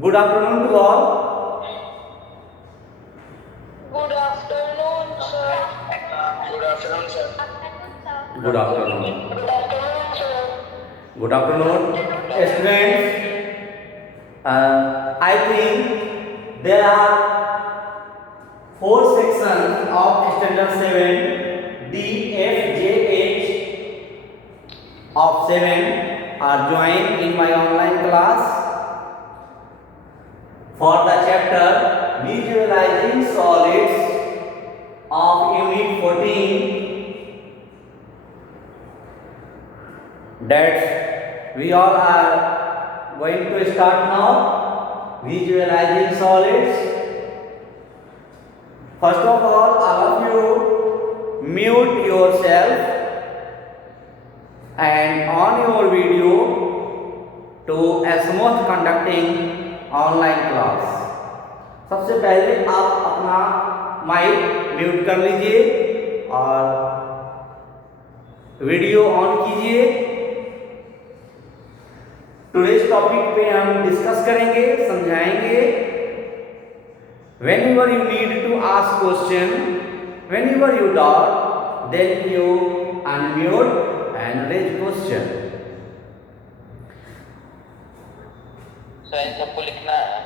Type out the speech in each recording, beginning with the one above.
Good afternoon to all. Good afternoon, sir. Good afternoon, sir. Good afternoon. Good afternoon, sir. Good afternoon, students. I think there are four sections of standard 7. D, F, J, H of 7 are joined in my online class for the chapter Visualizing Solids of Unit 14. That's we all are going to start now. Visualizing solids. First of all of you mute yourself and on your video to a smooth conducting online class. सबसे पहले आप अपना mic mute कर लीजिए और video on कीजिए। Today's topic पे हम डिस्कस करेंगे, समझाएंगे। Whenever you need to ask question, whenever you doubt, then you unmute and raise question. Sir इन सबको लिखना है।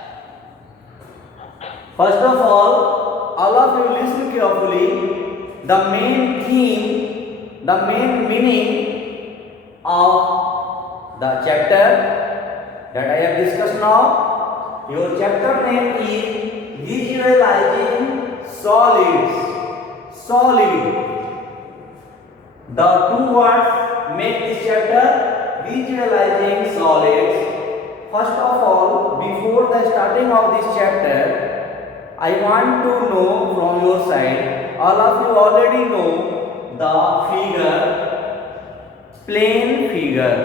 First of all of you listen carefully. The main theme, the main meaning of the chapter that I have discussed now. Your chapter name is Visualizing Solids. Solid. The two words make this chapter Visualizing Solids. First of all, before the starting of this chapter, I want to know from your side, all of you already know the figure, plane figure.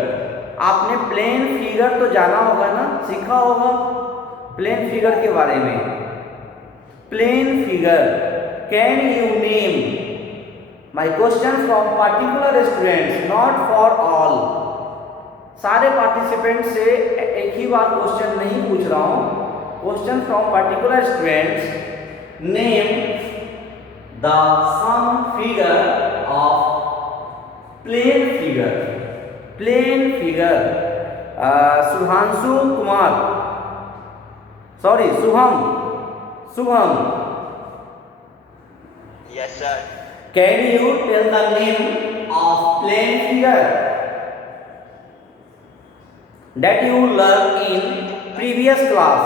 आपने plane figure तो जाना होगा ना, सीखा होगा plane figure के बारे में। Plane figure, can you name? My question from particular students, not for all. सारे पार्टिसिपेंट से एक ही बार क्वेश्चन नहीं पूछ रहा हूं। Question from particular students, name the some figure of plane figure. Plane figure. Sudhanshu Kumar, sorry Shubham, yes sir. Can you tell the name of plane figure that you learn in previous class?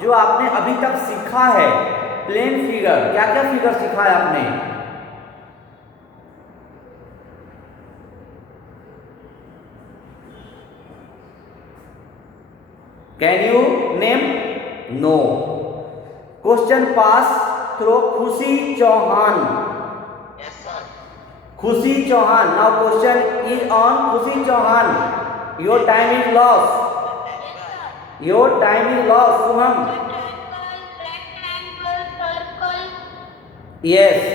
जो आपने अभी तक सीखा है प्लेन फिगर, क्या क्या figure सीखा है आपने? Can you name? No. Question pass throw Khushi Chauhan. Yes sir. Khushi Chauhan. Now question is on Khushi Chauhan. Your time is lost. Your time is lost, Suham. Rectangle, circle. Yes.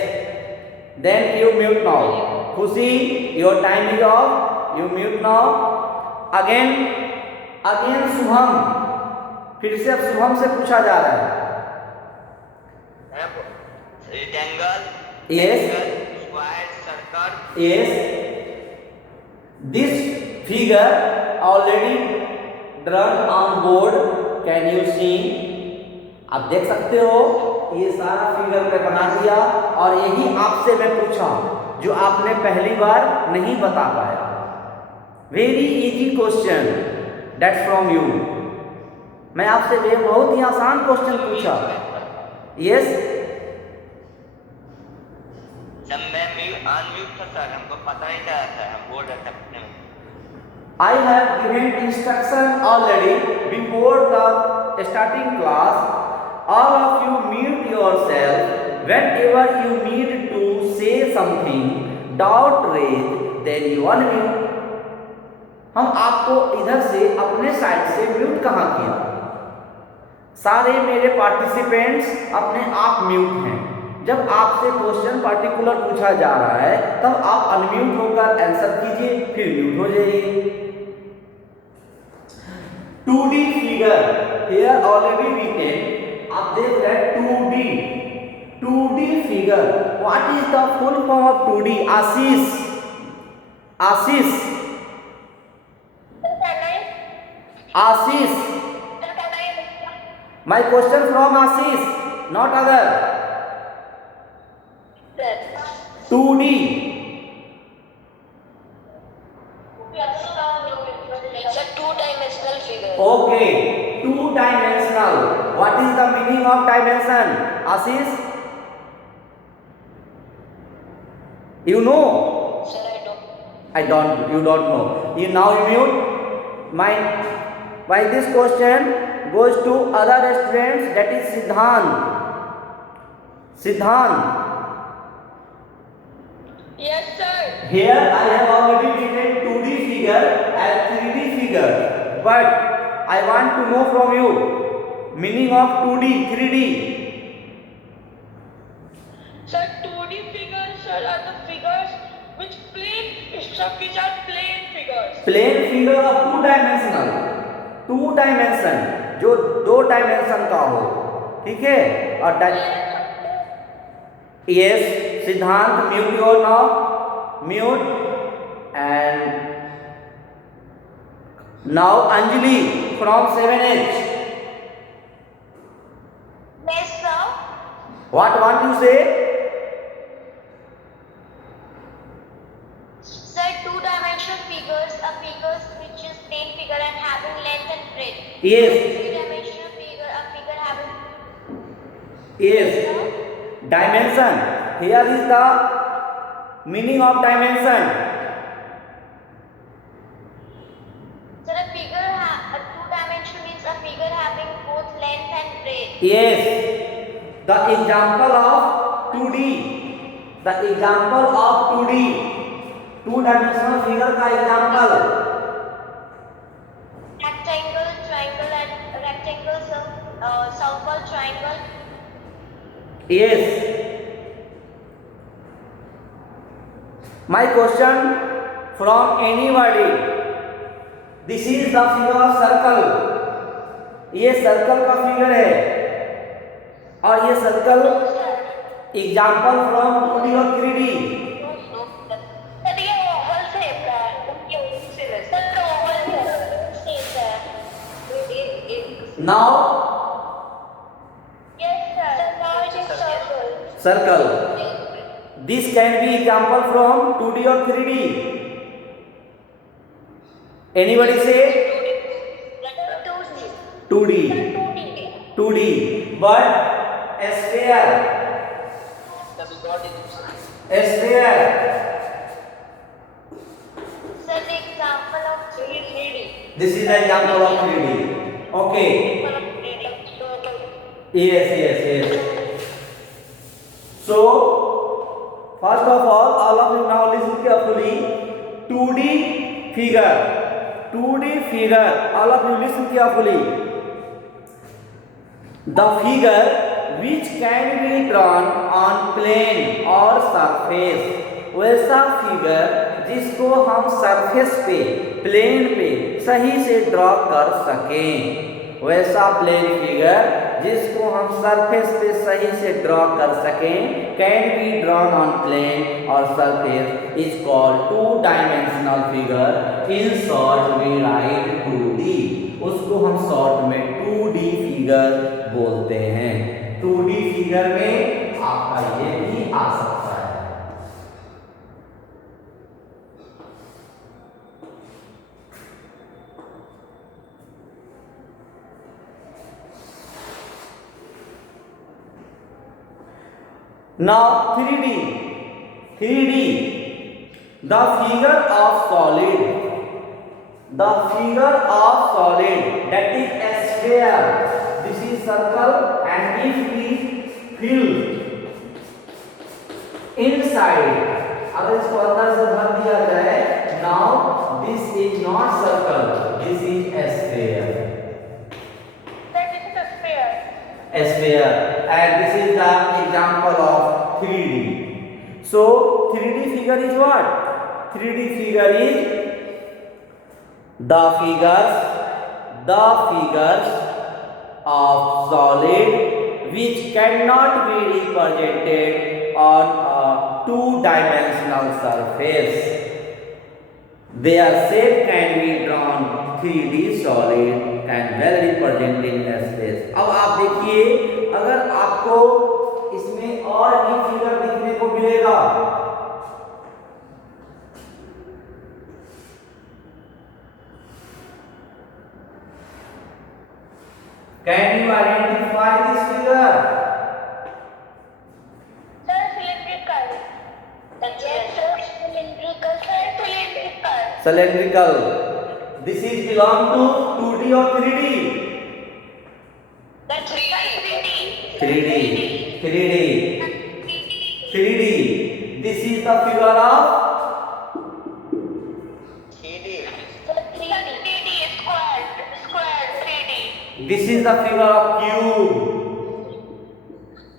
Then you mute now. Khushi, your time is off. You mute now. Again Suham. फिर से अब शुभम से पूछा जा रहा है। Rectangle, Yes. Square, circle. Yes. This figure already drawn on board. Can you see? आप देख सकते हो, ये सारा फिगर मैं बना दिया और यही आपसे मैं पूछा जो आपने पहली बार नहीं बता पाया। Very easy question that's from you. मैं आपसे बहुत ही आसान क्वेश्चन पूछा। यस। जब मैं अनम्यूट था सर, हमको पता नहीं चला था, हम बोल रहे थे अपने में। I have given instruction already before the starting class. All of you mute yourself whenever you need to say something. Doubt raise, then you unmute. हम आपको इधर से अपने साइड से म्यूट कहाँ किया? सारे मेरे पार्टिसिपेंट्स अपने आप म्यूट हैं। जब आपसे क्वेश्चन पार्टिकुलर पूछा जा रहा है तब आप अनम्यूट होकर आंसर कीजिए, फिर म्यूट हो जाइए। 2D figure here already written. आप देख रहे हैं 2D figure. What is the full form of 2D? Ashish. My question from Ashish, not other. 2D. It's a two-dimensional figure. Okay, 2-dimensional. What is the meaning of dimension? Ashish? You know? Sir, You don't know. Now you mute. Why this question goes to other students, that is Siddhant. Yes, sir. Here I have already written 2D figure and 3D figure, but I want to know from you meaning of 2D, 3D. Sir, 2D figures, sir, are the figures which are plain figures. Plane figure of 2 dimension, जो 2 dimension का हो, ठीक है। और yes सिद्धांत, mute your now, mute. And now Anjali from 7H, Yes, sir. what want you say? Sir, two-dimensional figures are figures which is plain figure and having length and breadth. Yes, Three-dimensional figure are figure having yes, dimension. Here is the meaning of dimension. Sir, a two-dimensional means a figure having both length and breadth. Yes, the example of 2D, the example of 2D, 2-dimensional figure का example. Rectangle, triangle, and rectangle, circle, triangle. Yes. My question from anybody. This is the figure of circle. ये circle का figure है और ये circle example from 2D और 3D. Sir, ये oval shape है. Sir, oval shape है. Now Yes, sir. Now it is circle. circle. This can be example from 2D or 3D. Anybody say 2D? 2D. But sphere. Sphere. Sir, the example of 3D. This is the example of 3D. Okay. Yes. So, first of all of you now listen carefully. 2D figure. All of you listen carefully. The figure which can be drawn on plane or surface. वैसा figure जिसको हम surface पे, plane पे सही से draw कर सकें, वैसा प्लेन फिगर जिसको हम सरफेस पे सही से ड्रॉ कर सकें, can be drawn on plane और surface, is called two dimensional figure. In short we write 2D. उसको हम शॉर्ट में 2D फिगर बोलते हैं. 2D फिगर में आपका ये भी आ सकता है. Now 3D, the figure of solid, that is a sphere. This is circle, and if we fill inside, अगर इसको अंदर से भर दिया जाए, now this is not circle, this is a sphere. That is a sphere. Sphere, and this is the example of 3D. So 3D figure is what? 3D figure is the figures the figures of solid which cannot be represented on a two-dimensional surface. Their shape can be drawn 3D solid and well represented in space. अब आप देखिए, अगर आपको इसमें और भी figure दिखने को मिलेगा, can you identify this figure? Sir, cylindrical. Yes, sir, cylindrical. Sir, cylindrical. Cylindrical. This is belong to 2D or 3D? The 3D. 3D. 3D. 3D. This is the figure of 3D. Sir, 3D. Square. Square. 3D. this is the figure of cube,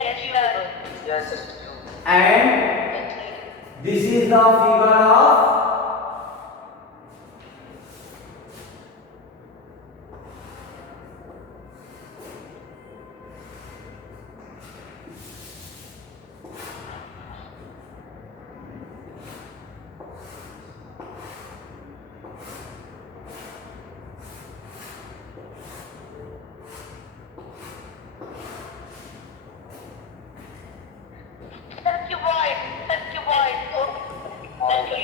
Yes, sir. Yes. and this is the figure of Sir, cuboid. Sir, cuboid. Sir, cuboid.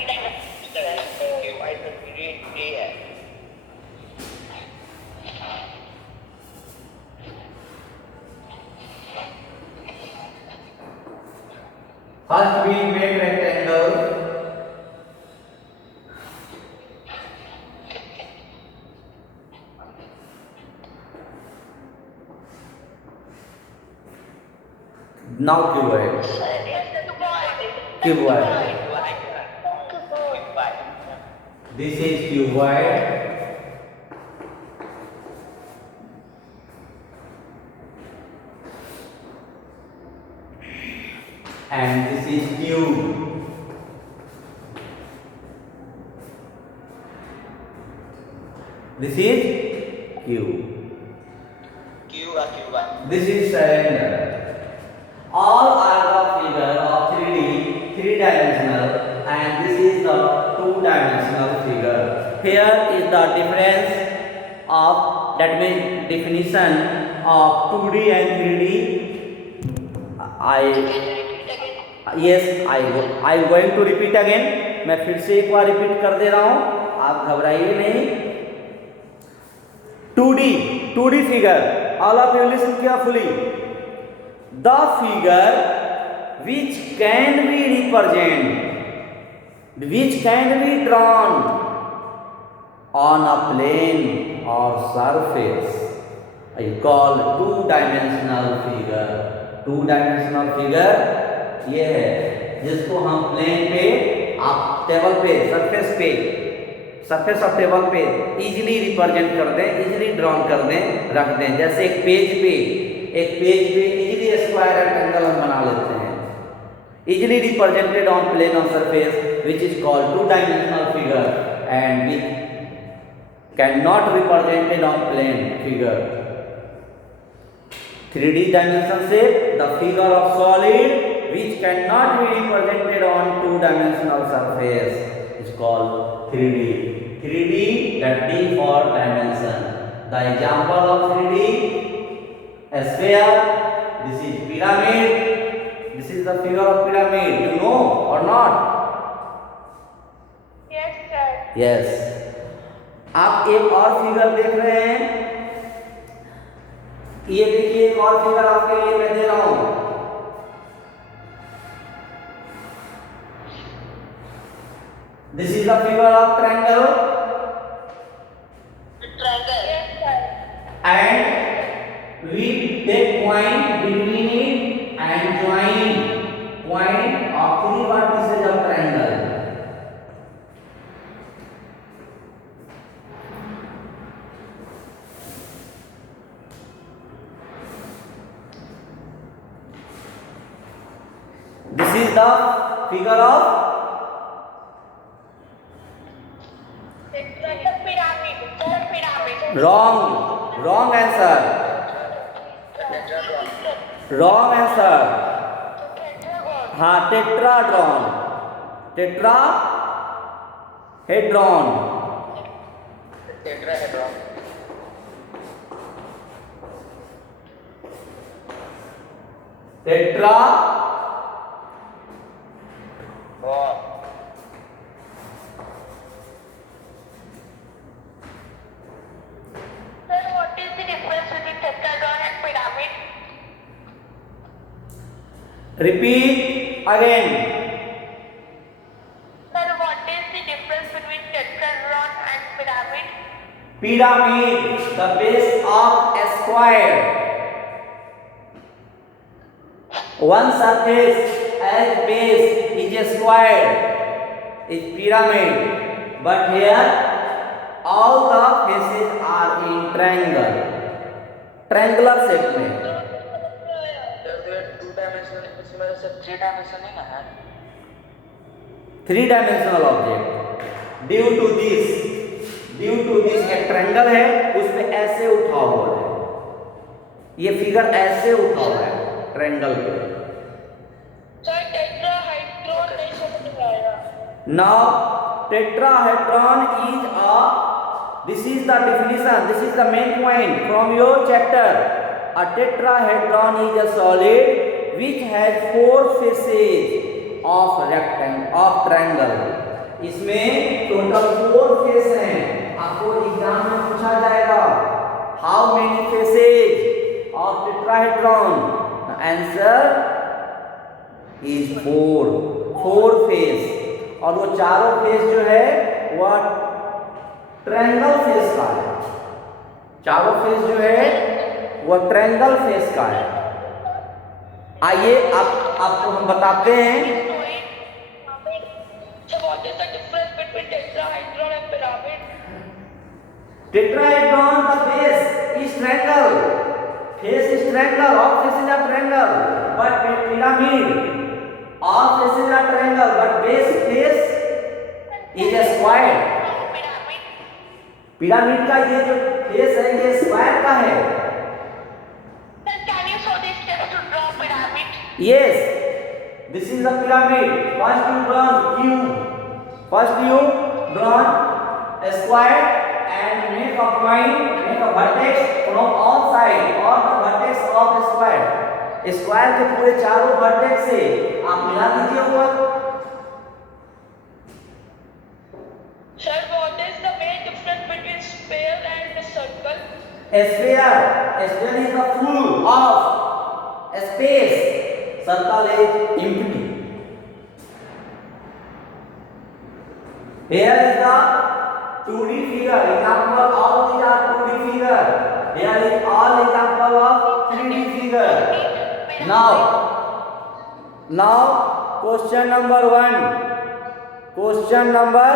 first we make rectangle, now cuboid. Cuboid. This is cuboid. And this is cube. This is cube. This is cylinder. All are the figure of 3D, three-dimensional, and this is the two-dimensional figure. Here is the difference of, that means definition of 2D and 3D. I am going to repeat again. मैं फिर से एक बार repeat कर दे रहा हूँ, आप घबराइए नहीं. 2D figure. All of you listen carefully. The figure which can be represented, which can be drawn on a plane or surface, I call two-dimensional figure. Two-dimensional figure ये है जिसको हम प्लेन पे, आप टेबल पे, सरफेस ऑफ टेबल पे easily represent कर दें, इजीली ड्रॉन कर दें, रख दें. जैसे एक पेज पे इजीली स्क्वायर रेक्टेंगल हम बना लेते हैं. Easily represented on plane of surface which is called two dimensional figure and which can not represented on plane figure. 3D dimension से the figure of solid which cannot be represented on two-dimensional surface is called 3D. 3D, that D for dimension. The example of 3D, a sphere. This is pyramid. This is the figure of pyramid. You know or not? Yes, sir. Yes. आप एक और figure देख रहे हैं. ये देखिए एक और फिगर आपके लिए मैं दे रहा हूं. This is the figure of triangle. Triangle. Yes, sir. And we take point between it and join point of three vertices of triangle. This is the figure of pyramid. Sir, pyramid. Wrong answer. Wrong answer. हाँ, टेट्राड्रॉन. Tetrahedron. Tetrahedron. Tetra और Sir, what is the difference between tetrahedron and pyramid? repeat again. Sir, what is the difference between tetrahedron and pyramid? Pyramid, the base of a square. One surface as base is a square, is pyramid. But here all the faces are in triangle, triangular shape में. Two dimensional, इसमें से three dimension नहीं ना है. Three dimensional object. Due to this एक triangle है, उसमें ऐसे उठा हुआ है. ये फिगर ऐसे उठा हुआ है ट्रायंगल पे. Sir, tetrahedron नहीं समझ में आया. Now tetrahedron is this is the definition, this is the main point from your chapter. A tetrahedron is a solid which has four faces of triangle. इसमें टोटल 4 फेस हैं. आपको exam में पूछा जाएगा how many faces of tetrahedron. The answer is 4 face. और वो चारों face जो है वह ट्रायंगल फेस का है. चारों फेस जो है वह ट्रायंगल फेस का है. आइए आपको हम बताते हैं. So, what is the difference between tetrahedron and pyramid? Tetrahedron, the base is triangle, face is triangle, all faces are triangle. But pyramid, all faces are triangle, but face is a square. Pyramid का ये जो face है ये square का है. Sir, can you show the steps to draw pyramid? Yes, this is the pyramid. First you draw cube. First you draw a square and make a point, make a vertex from all side or the vertex of the square. Square के पूरे चारों vertex से आप मिला दीजिए ऊपर. Sir, what is the main difference between sphere and the circle? A sphere is the full of a space. Circle is empty. Here is the 2D figure. Example, all these are 2D figure. Here is all example of 3D figure. Now question number 1. Question number.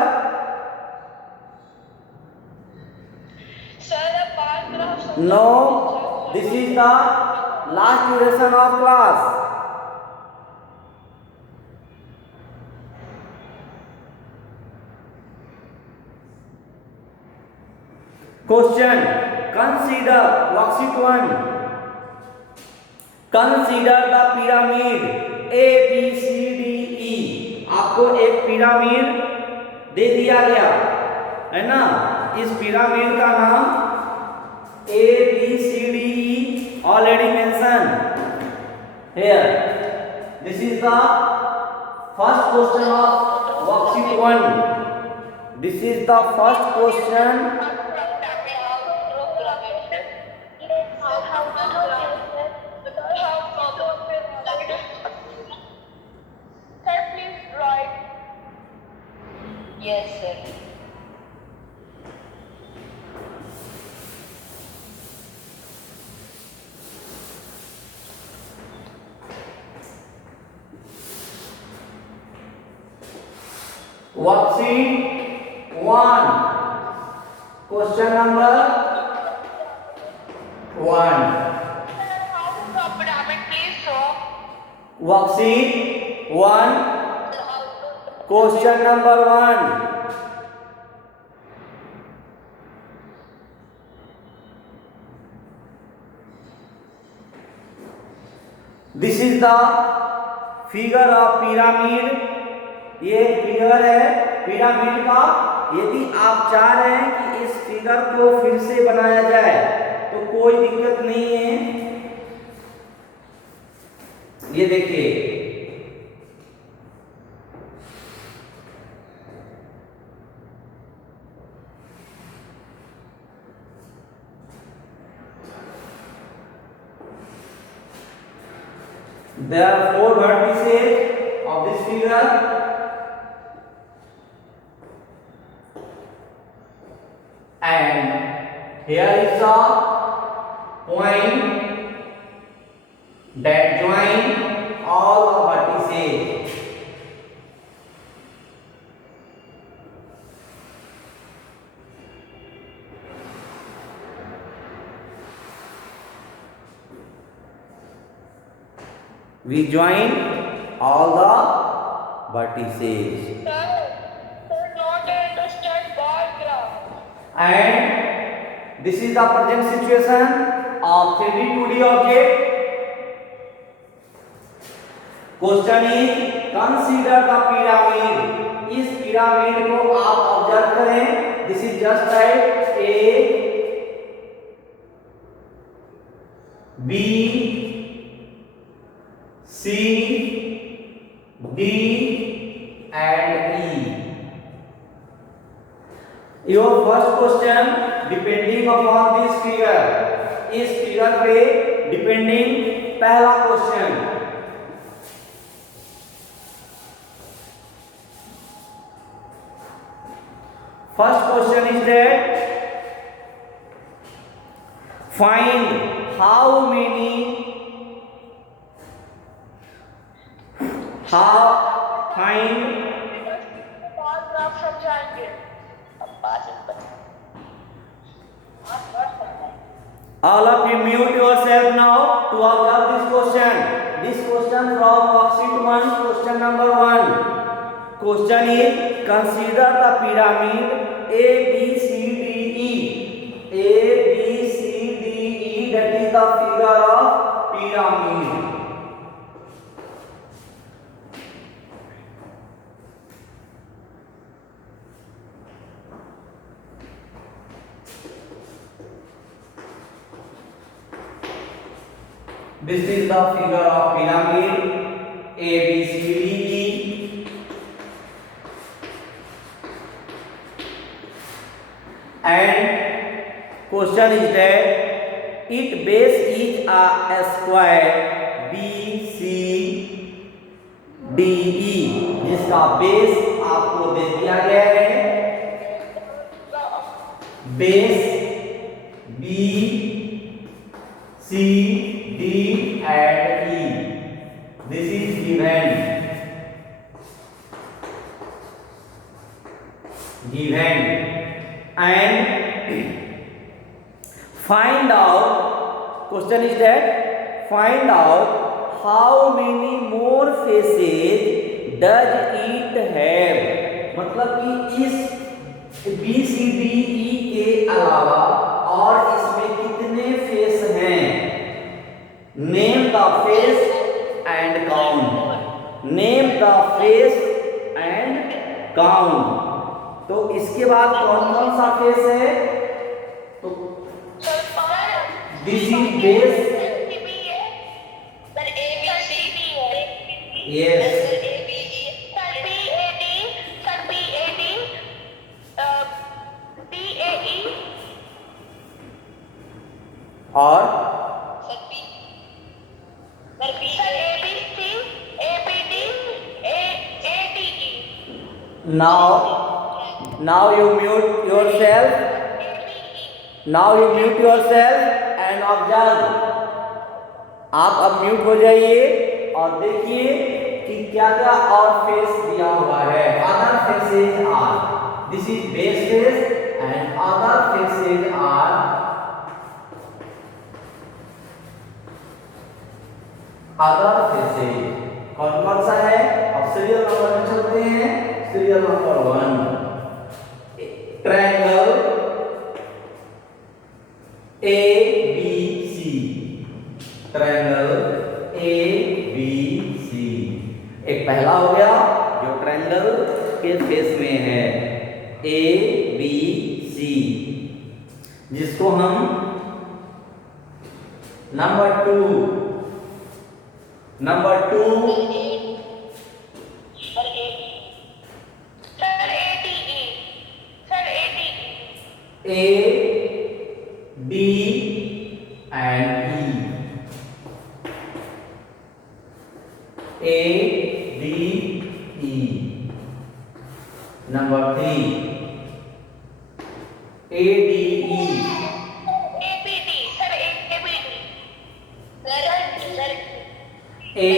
Sir, a bar graph. No, this is the last duration of class. Question. Consider worksheet 1. Consider the pyramid A B C D E. आपको एक pyramid दे दिया गया है ना. इस pyramid का नाम A B C D E already mentioned here. This is the first question of worksheet 1. This is the first question. Sir, please draw it. Yes, sir. Worksheet 1. Question number 1. Sir, how to draw pyramid, please show. Worksheet 1. Question number 1. This is the figure of pyramid. ये figure है pyramid का। यदि आप चाह रहे हैं कि इस फिगर को फिर से बनाया जाए तो कोई दिक्कत नहीं है। ये देखिए, there are 4 vertices of this figure, and here is a point that join all the vertices. We join all the vertices. Sir, not understand diagram. And this is the present situation of 3D 2D object. Question is, consider the pyramid. इस pyramid को आप observe करें। This is just like A B C D and E. Your first question depending upon this figure, इस figure पे depending पहला question. First question is that find how many find Diagram समझाएंगे। अब बात all of you mute yourself now to observe this question. This question from worksheet 1, question number 1. Question is, consider the pyramid A B C D E. A B C D E, that is the figure of pyramid. This is the figure of pyramid A B C D E, and question is that its base is a square B C D E, जिसका base आपको दे दिया गया है। Base B C D and E. This is given. And find out, question is that find out how many more faces does it have. मतलब कि इस B C D E के अलावा और इसमें कितने फेस हैं। Name the face and count. Name the face and count. तो इसके बाद कौन कौन सा फेस है? तो दिस इज बेस। यस, और now you mute yourself. Now you mute yourself and observe. आप अब म्यूट हो जाइए और देखिए कि क्या क्या और फेस दिया हुआ है। Other faces are, this is base face and other faces are other faces. कौन कौन सा है? अब सीरियल नंबर में चलते हैं। Serial number 1, triangle A B C, triangle A है ABC, जिसको हम number two sir ADE A, D and E. A, D, E. Number three, ADE. ABD sir ABD sir A,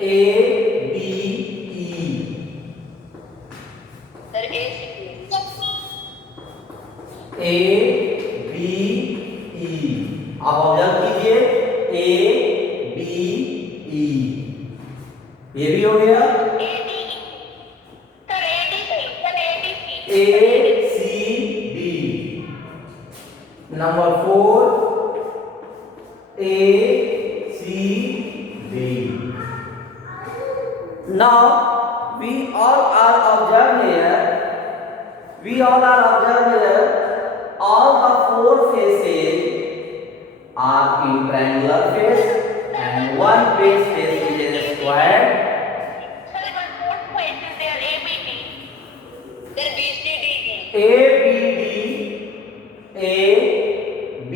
A, B, E. Sir ACD A, B, E. आप observe कीजिए A, B, E. ये भी हो गया ADE sir ADC A, C, D. Number four, A, C, D. Now we all are observed here. All the four faces are in triangular face and one base face is a square. Sir one more point is there ABD then BCD A, B,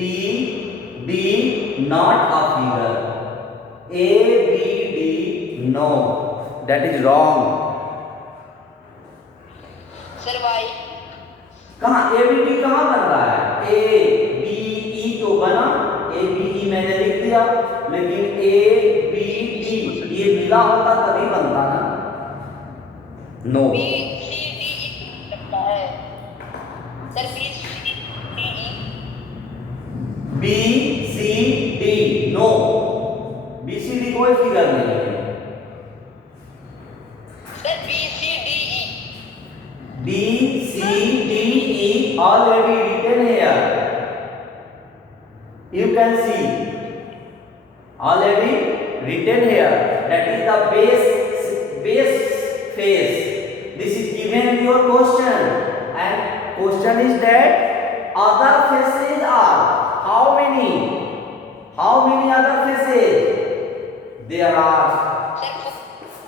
D, not a figure. A, B, D, no. That is wrong. Sir Y कहाँ A, B, D कहाँ बन रहा है? A, B, E तो बना, A, B, E मैंने लिख दिया, लेकिन A, B, D ये मिला होता तभी बनता ना. No. BCD लगता है sir BCD B, C, D, no. B, C, D कोई फिगर नहीं है. Sir BCDE B, C, D, E already written here. You can see already written here. That is the base phase. This is given in your question, and question is that other phases are how many? How many other phases? There are sir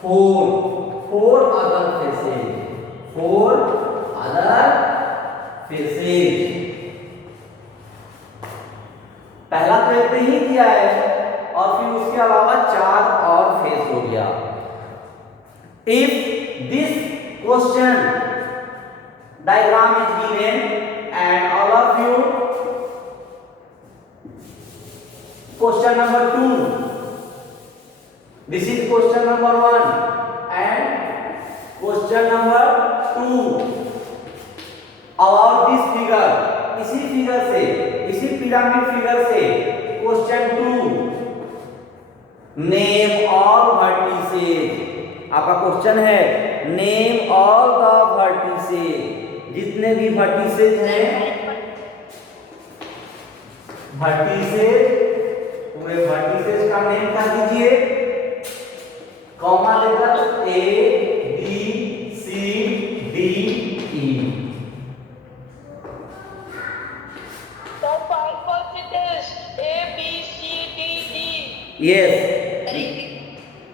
four other phases. Four other phases. पहला तो एक ही दिया है और फिर उसके अलावा चार और फेस हो गया. If this question diagram is given and all of you question number 2, this is question number 1 and question number 2 about this figure. इसी फिगर से, इसी पिरामिड फिगर से क्वेश्चन 2, नेम ऑल वर्टिसेस. आपका क्वेश्चन है name all the vertices. जितने भी vertices हैं, vertices, पूरे वर्टिसेस का नेम कर दीजिए. कॉमा लेकर A, B, C, D, E. Sir 5 percentages ABCDE Yes,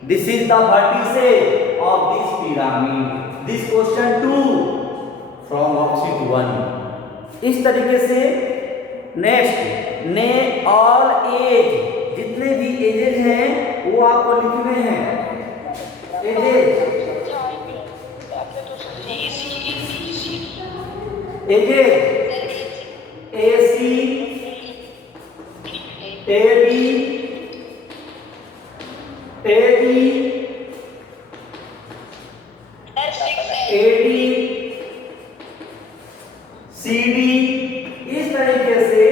this is the vertices of this pyramid. This question 2 from worksheet 1. इस तरीके से नेक्स्ट नेम ऑल एज, जितने भी एजेस हैं वो आपको लिखने हैं. Edges AC, AD, AD, AD, CD. इस तरीके से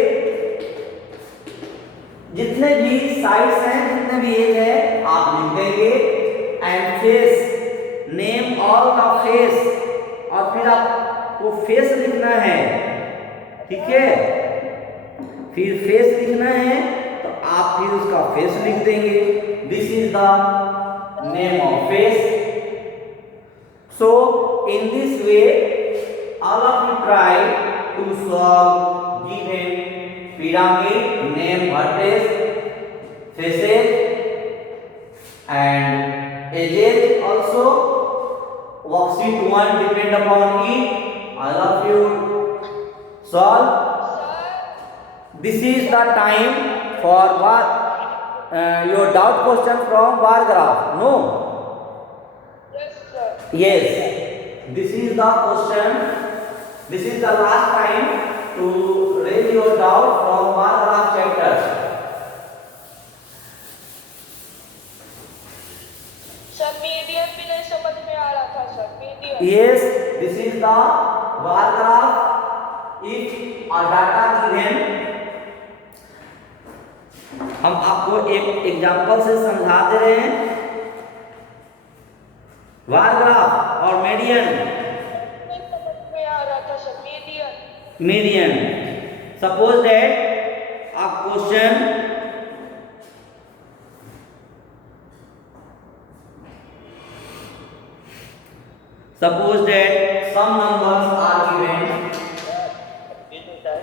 जितने भी साइड्स हैं, जितने भी एज है आप लिख देंगे. एंड फेस, नेम ऑल का फेस, और फिर आपको फेस लिखना है. ठीक है, फिर फेस लिखना है तो आप फिर उसका फेस लिख देंगे. This is the name of face. So in this way, all of you try to solve given pyramid, name, vertex, faces and edges. Also worksheet 1 depend upon it. All of you solve. Sir, This is the time for what your doubt question from bar graph. No. yes, sir. Yes, this is the question. This is the last time to raise your doubt from bar graph chapter. Sir medium भी नहीं समझ में आ रहा था sir medium Yes, this is the bar graph. If a data given, हम आपको एक example से समझा दे रहे हैं. बार ग्राफ और मीडियन. नहीं समझ में आ रहा था sir medium Median. Suppose that a question suppose that some numbers are given. Sir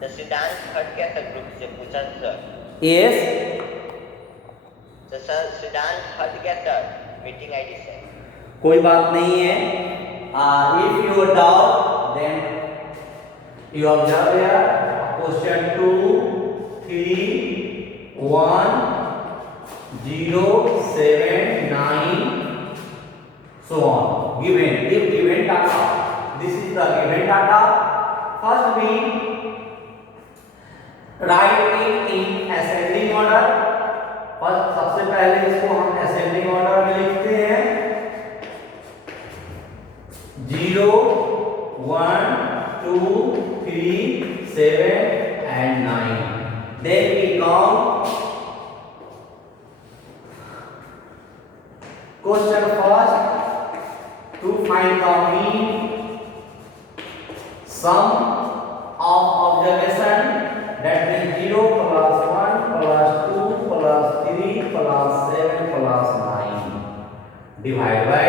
तो सिद्धांत हट गया था ग्रुप से पूछा सर Yes, तो सर सिद्धांत हट गया सर मीटिंग आईडी से कोई बात नहीं है. If you doubt, then you observe here question 2, 3, 1, 0, 7, 9, so on. Given, if given data, this is the given data. First we write it in ascending order. first सबसे पहले इसको हम ascending order में लिखते हैं. 0, 1, 2, 3, 7 and 9. Then we count. Question first, to find the mean sum of observation, that means 0 plus 1 plus 2 plus 3 plus 7 plus 9, divide by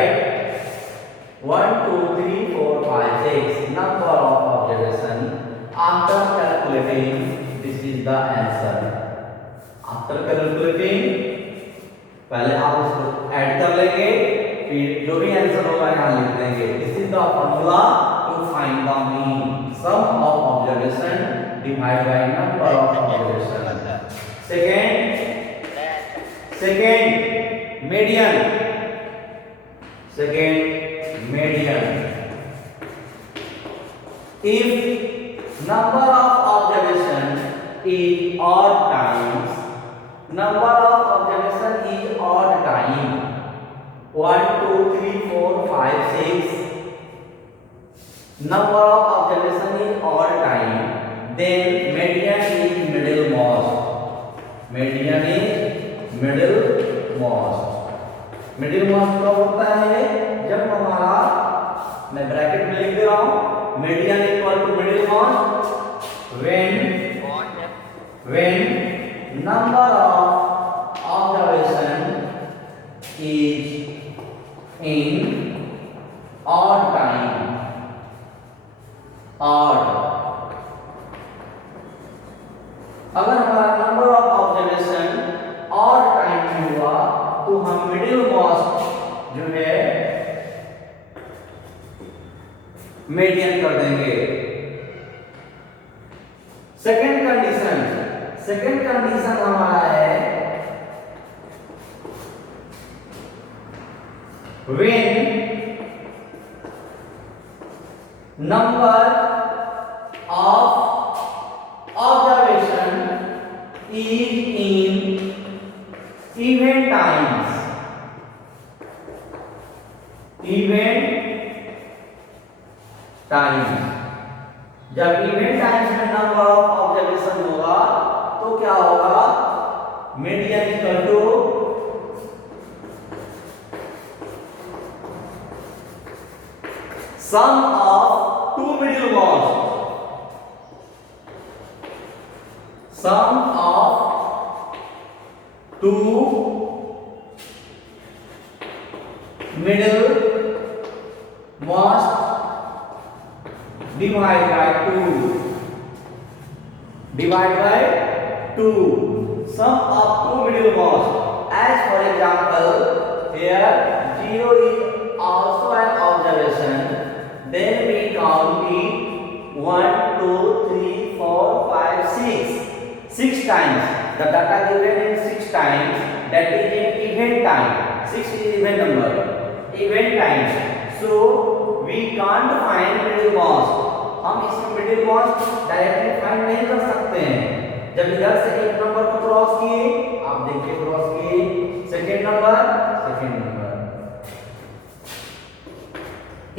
1, 2, 3, 4, 5, 6 number of observation. After calculating, this is the answer. After calculating, पहले आप उसको add कर लेंगे, फिर जो भी answer होगा यहाँ लिख देंगे. This is the formula to find the mean sum of observation divide by number of observation. Second median. If number of observation is odd times, number of observation is odd time, 1, 2, 3, 4, 5, 6. Number of observation is odd time, then median is middlemost. Median is middlemost. Middlemost कब होता है? जब हमारा, मैं bracket में लिख दे रहा हूँ, median equal to middlemost when number of observation is in odd time. Odd. अगर हमारा number of observation odd time में हुआ तो हम मिडिल मोस्ट जो है मीडियन कर देंगे. सेकंड कंडीशन हमारा है when number of observation is in even times. जब इवेंट टाइम्स में नंबर ऑफ ऑब्जर्वेशन होगा तो क्या होगा? Median equal to sum of two middlemost. Sum of two middle must divide by 2. Divide by 2. Sum of two middle most. As for example, here 0 is also an observation. Then we count it 1, 2, 3, 4, 5, 6. 6 times. The data given in 6 times. That is in event time. 6 is even number. Event times. So we can't find middle most. हम इसमें middle most directly find नहीं कर सकते हैं। जब इधर से एक नंबर को क्रॉस किए, आप देखिए क्रॉस किए, second number,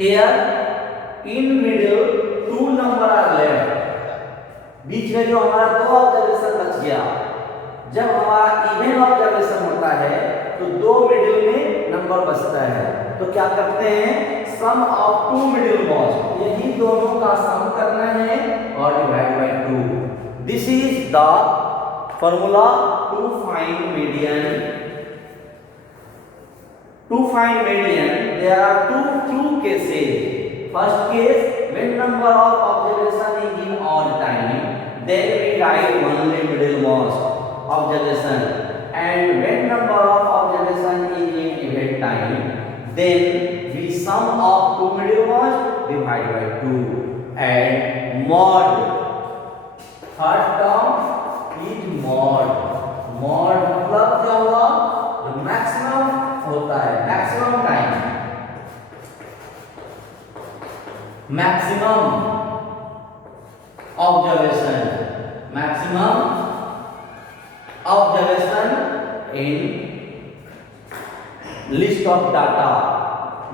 here in middle two number are left, बीच में जो हमारा दो ऑब्जर्वेशन बच गया। जब हमारा इवन ऑब्जर्वेशन होता है तो दो मिडिल में नंबर बचता है, तो क्या करते हैं, sum of two middle most, यही दोनों का सम करना है और divide by 2। This is the formula to find median. To find median, there are two cases. First case, when number of observation is in odd time, then we write only middlemost observation. And when number of observation is in event time, then we sum of two middlemost divide by 2. And mod, third term is mod. Mod मतलब क्या हुआ, जो maximum होता है, maximum time, maximum observation, maximum observation in list of data.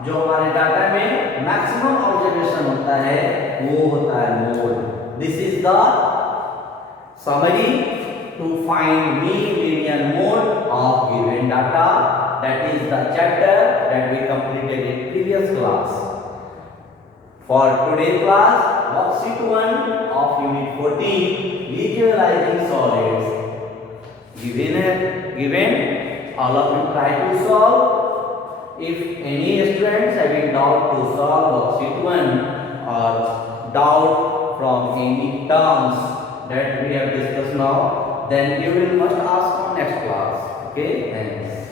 जो हमारे data में maximum observation होता है वो होता है mode. This is the summary to find mean median mode of given data. That is the chapter that we completed in previous class. For today's class, worksheet 1 of unit 14, visualizing solids. Given, all of you try to solve. If any students having doubt to solve worksheet 1 or doubt from any terms that we have discussed now, then you will must ask on next class. Okay, thanks.